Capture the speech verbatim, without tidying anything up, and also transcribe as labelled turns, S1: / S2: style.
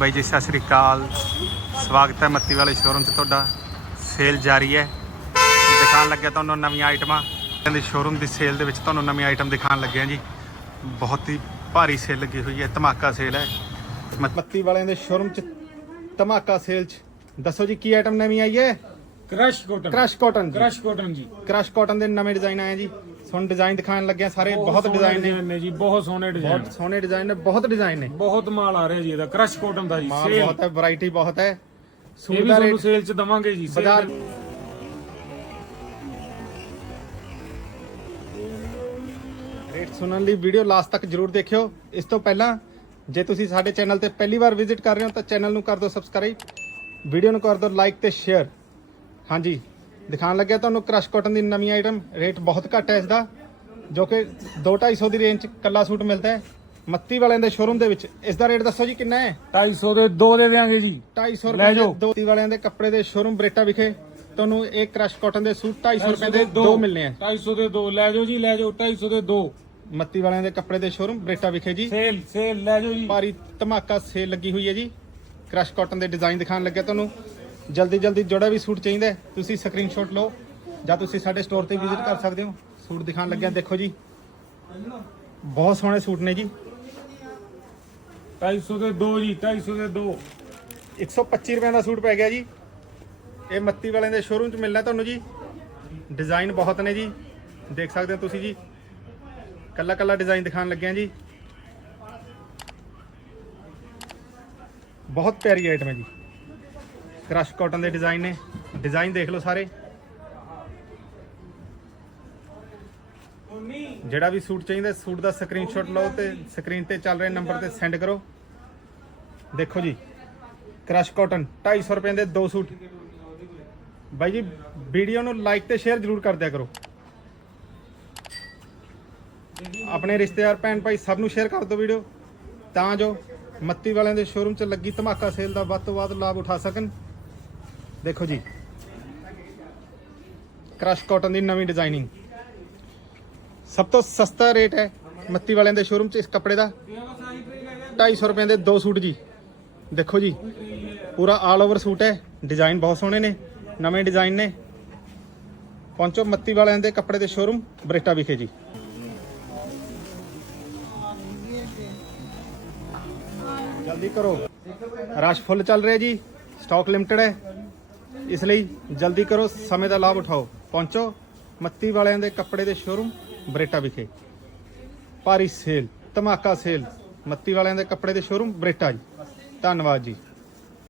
S1: ਬਾਈ ਜੀ, ਸਤਿ ਸ਼੍ਰੀ ਅਕਾਲ। ਸਵਾਗਤ ਹੈ ਮੱਤੀ ਵਾਲੇ ਸ਼ੋਰੂਮ 'ਚ ਤੁਹਾਡਾ। ਸੇਲ ਜਾਰੀ ਹੈ, ਦਿਖਾਉਣ ਲੱਗਿਆ ਤੁਹਾਨੂੰ ਨਵੀਆਂ ਆਈਟਮਾਂ। ਕਹਿੰਦੇ ਸ਼ੋਰੂਮ ਦੀ ਸੇਲ ਦੇ ਵਿੱਚ ਤੁਹਾਨੂੰ ਨਵੀਂ ਆਈਟਮ ਦਿਖਾਉਣ ਲੱਗੇ ਹਾਂ ਜੀ। ਬਹੁਤ ਹੀ ਭਾਰੀ ਸੇਲ ਲੱਗੀ ਹੋਈ ਹੈ, ਧਮਾਕਾ ਸੇਲ ਹੈ ਮੱਤੀ ਵਾਲਿਆਂ ਦੇ ਸ਼ੋਰੂਮ 'ਚ। ਧਮਾਕਾ ਸੇਲ 'ਚ ਦੱਸੋ ਜੀ ਕੀ ਆਈਟਮ ਨਵੀਂ ਆਈ ਹੈ?
S2: Crush cotton
S1: crush cotton
S2: crush cotton ji
S1: crush cotton ਦੇ ਨਵੇਂ ਡਿਜ਼ਾਈਨ ਆਏ ਜੀ। ਤੁਹਾਨੂੰ ਡਿਜ਼ਾਈਨ ਦਿਖਾਉਣ ਲੱਗੇ ਸਾਰੇ। ਬਹੁਤ ਡਿਜ਼ਾਈਨ ਨੇ
S2: ਨੇ ਜੀ, ਬਹੁਤ ਸੋਹਣੇ ਡਿਜ਼ਾਈਨ,
S1: ਬਹੁਤ ਸੋਹਣੇ ਡਿਜ਼ਾਈਨ ਨੇ, ਬਹੁਤ ਡਿਜ਼ਾਈਨ ਨੇ,
S2: ਬਹੁਤ ਮਾਲ ਆ ਰਿਹਾ ਜੀ ਇਹਦਾ। क्रश कॉटन ਦਾ ਜੀ
S1: ਮਾਲ
S2: ਸੇਲ
S1: ਬਹੁਤ ਹੈ, ਵੈਰਾਈਟੀ ਬਹੁਤ ਹੈ।
S2: ਇਹ
S1: ਸੂਟ
S2: ਵੀ
S1: ਦਾ
S2: ਤੁਹਾਨੂੰ
S1: ਰੇਟ
S2: ਸੇਲ ਚ ਦਵਾਂਗੇ ਜੀ। ਸੇਲ
S1: ਬਾਜ਼ਾਰ ਰੇਟ ਸੁਣਨ ਲਈ ਵੀਡੀਓ ਲਾਸਟ ਤੱਕ ਜਰੂਰ ਦੇਖਿਓ। ਇਸ ਤੋਂ ਪਹਿਲਾਂ ਜੇ ਤੁਸੀਂ ਸਾਡੇ ਚੈਨਲ ਤੇ ਪਹਿਲੀ ਵਾਰ ਵਿਜ਼ਿਟ ਕਰ ਰਹੇ ਹੋ ਤਾਂ ਚੈਨਲ ਨੂੰ ਕਰ ਦਿਓ ਸਬਸਕ੍ਰਾਈਬ, ਵੀਡੀਓ ਨੂੰ ਕਰ ਦਿਓ ਲਾਈਕ ਤੇ ਸ਼ੇਅਰ। ਹਾਂਜੀ, ਦਿਖਾਉਣ ਲੱਗਿਆ ਤੁਹਾਨੂੰ क्रश कॉटन ਦੀ ਨਵੀਂ ਆਈਟਮ। ਰੇਟ ਬਹੁਤ ਘੱਟ ਹੈ ਇਸ ਦਾ, ਜੋ ਕਿ ਦੋ ਢਾਈ ਸੌ ਦੀ ਰੇਂਜ 'ਚ ਕੱਲਾ ਸੂਟ ਮਿਲਦਾ ਹੈ ਮੱਤੀ ਵਾਲਿਆਂ ਦੇ ਸ਼ੋਰੂਮ ਦੇ ਵਿੱਚ। ਇਸ ਦਾ ਰੇਟ ਦੱਸੋ ਜੀ ਕਿੰਨਾ ਹੈ?
S2: ਢਾਈ ਸੌ ਦੇ ਦੋ ਦੇ ਦੇਵਾਂਗੇ ਜੀ।
S1: ਢਾਈ ਸੌ
S2: ਲੈ
S1: ਰੁਪਏ
S2: ਜਾਓ।
S1: ਦੇ ਦੋ ਮੱਤੀ ਵਾਲਿਆਂ ਦੇ ਕੱਪੜੇ ਦੇ ਸ਼ੋਰੂਮ ਬਰੇਟਾ ਵਿਖੇ ਤੁਹਾਨੂੰ ਇਹ क्रश कॉटन ਦੇ ਸੂਟ ਢਾਈ ਸੌ ਰੁਪਏ ਦੇ ਦੋ ਮਿਲਨੇ ਆ।
S2: ਢਾਈ ਸੌ ਦੇ ਦੋ ਲੈ ਜਾਓ ਜੀ, ਲੈ ਜਾਓ। ਢਾਈ ਸੌ ਦੇ ਦੋ
S1: ਮੱਤੀ ਵਾਲਿਆਂ ਦੇ ਕੱਪੜੇ ਦੇ ਸ਼ੋਰੂਮ ਬਰੇਟਾ ਵਿਖੇ ਜੀ।
S2: ਸੇਲ ਸੇਲ ਲੈ ਜਾਓ ਜੀ।
S1: ਭਾਰੀ ਧਮਾਕਾ ਸੇਲ ਲੱਗੀ ਹੋਈ ਹੈ ਜੀ। क्रश कॉटन ਦੇ ਡਿਜ਼ਾਈਨ ਦਿਖਾਉਣ ਲੱਗਿਆ ਤੁਹਾਨੂੰ। ਜਲਦੀ ਜਲਦੀ ਜਿਹੜਾ ਵੀ ਸੂਟ ਚਾਹੀਦਾ ਹੈ ਤੁਸੀਂ ਸਕਰੀਨਸ਼ਾਟ ਲਓ ਜਾਂ ਤੁਸੀਂ ਸਾਡੇ ਸਟੋਰ ਤੇ ਵਿਜ਼ਿਟ ਕਰ ਸਕਦੇ ਹੋ। ਸੂਟ ਦਿਖਾਉਣ ਲੱਗਿਆ ਦੇਖੋ ਜੀ, ਬਹੁਤ ਸੋਹਣੇ ਸੂਟ ਨੇ ਜੀ।
S2: ਢਾਈ ਸੌ ਦੇ ਦੋ ਜੀ, ਢਾਈ ਸੌ ਦੇ ਦੋ।
S1: ਇੱਕ ਸੌ ਪੱਚੀ ਰੁਪਏ ਦਾ ਸੂਟ ਪੈ ਗਿਆ ਜੀ। ਇਹ ਮੱਤੀ ਵਾਲਿਆਂ ਦੇ ਸ਼ੋਰੂਮ 'ਚ ਮਿਲਣਾ ਤੁਹਾਨੂੰ ਜੀ। ਡਿਜ਼ਾਈਨ ਬਹੁਤ ਨੇ ਜੀ, ਦੇਖ ਸਕਦੇ ਹੋ ਤੁਸੀਂ ਜੀ। ਕੱਲਾ ਕੱਲਾ ਡਿਜ਼ਾਈਨ ਦਿਖਾਉਣ ਲੱਗਿਆ ਜੀ। ਬਹੁਤ ਪਿਆਰੀ ਆਈਟਮ ਹੈ ਜੀ। क्रश कॉटन ਦੇ ਡਿਜ਼ਾਈਨ ਨੇ, ਡਿਜ਼ਾਈਨ ਦੇਖ ਲਓ ਸਾਰੇ। ਜਿਹੜਾ ਵੀ ਸੂਟ ਚਾਹੀਦਾ ਸੂਟ ਦਾ ਸਕਰੀਨਸ਼ਾਟ ਲਓ ਤੇ ਸਕਰੀਨ ਤੇ ਚੱਲ ਰਹੇ ਨੰਬਰ ਤੇ ਸੈਂਡ ਕਰੋ। ਦੇਖੋ ਜੀ, क्रश कॉटन ਢਾਈ ਸੌ ਰੁਪਏ ਦੇ ਦੋ ਸੂਟ। ਬਾਈ ਜੀ ਵੀਡੀਓ ਨੂੰ ਲਾਈਕ ਤੇ ਸ਼ੇਅਰ ਜ਼ਰੂਰ ਕਰ ਦਿਆ ਕਰੋ। ਆਪਣੇ ਰਿਸ਼ਤੇਦਾਰ ਭੈਣ ਭਾਈ ਸਭ ਨੂੰ ਸ਼ੇਅਰ ਕਰ ਦਿਓ ਵੀਡੀਓ, ਤਾਂ ਜੋ ਮੱਤੀ ਵਾਲਿਆਂ ਦੇ ਸ਼ੋਰੂਮ 'ਚ ਲੱਗੀ ਧਮਾਕਾ ਸੇਲ ਦਾ ਵੱਧ ਤੋਂ ਵੱਧ ਲਾਭ ਉਠਾ ਸਕਣ। ਦੇਖੋ ਜੀ, क्रश कॉटन ਦੀ ਨਵੀਂ ਡਿਜ਼ਾਈਨਿੰਗ। ਸਭ ਤੋਂ ਸਸਤਾ ਰੇਟ ਹੈ ਮੱਤੀ ਵਾਲਿਆਂ ਦੇ ਸ਼ੋਰੂਮ 'ਚ ਇਸ ਕੱਪੜੇ ਦਾ। ਢਾਈ ਸੌ ਰੁਪਏ ਦੇ ਦੋ ਸੂਟ ਜੀ। ਦੇਖੋ ਜੀ, ਪੂਰਾ ਆਲ ਓਵਰ ਸੂਟ ਹੈ। ਡਿਜ਼ਾਈਨ ਬਹੁਤ ਸੋਹਣੇ ਨੇ, ਨਵੇਂ ਡਿਜ਼ਾਈਨ ਨੇ। ਪਹੁੰਚੋ ਮੱਤੀ ਵਾਲਿਆਂ ਦੇ ਕੱਪੜੇ ਦੇ ਸ਼ੋਰੂਮ ਬਰੇਟਾ ਵਿਖੇ ਜੀ। ਜਲਦੀ ਕਰੋ, ਰਸ਼ ਫੁੱਲ ਚੱਲ ਰਿਹਾ ਜੀ, ਸਟਾਕ ਲਿਮਟਿਡ ਹੈ, ਇਸ ਲਈ ਜਲਦੀ ਕਰੋ, ਸਮੇਂ ਦਾ ਲਾਭ ਉਠਾਓ। ਪਹੁੰਚੋ ਮੱਤੀ ਵਾਲਿਆਂ ਦੇ ਕੱਪੜੇ ਦੇ ਸ਼ੋਰੂਮ ਬਰੇਟਾ ਵਿਖੇ। ਭਾਰੀ ਸੇਲ, ਧਮਾਕਾ ਸੇਲ, ਮੱਤੀ ਵਾਲਿਆਂ ਦੇ ਕੱਪੜੇ ਦੇ ਸ਼ੋਰੂਮ ਬਰੇਟਾ ਜੀ। ਧੰਨਵਾਦ ਜੀ।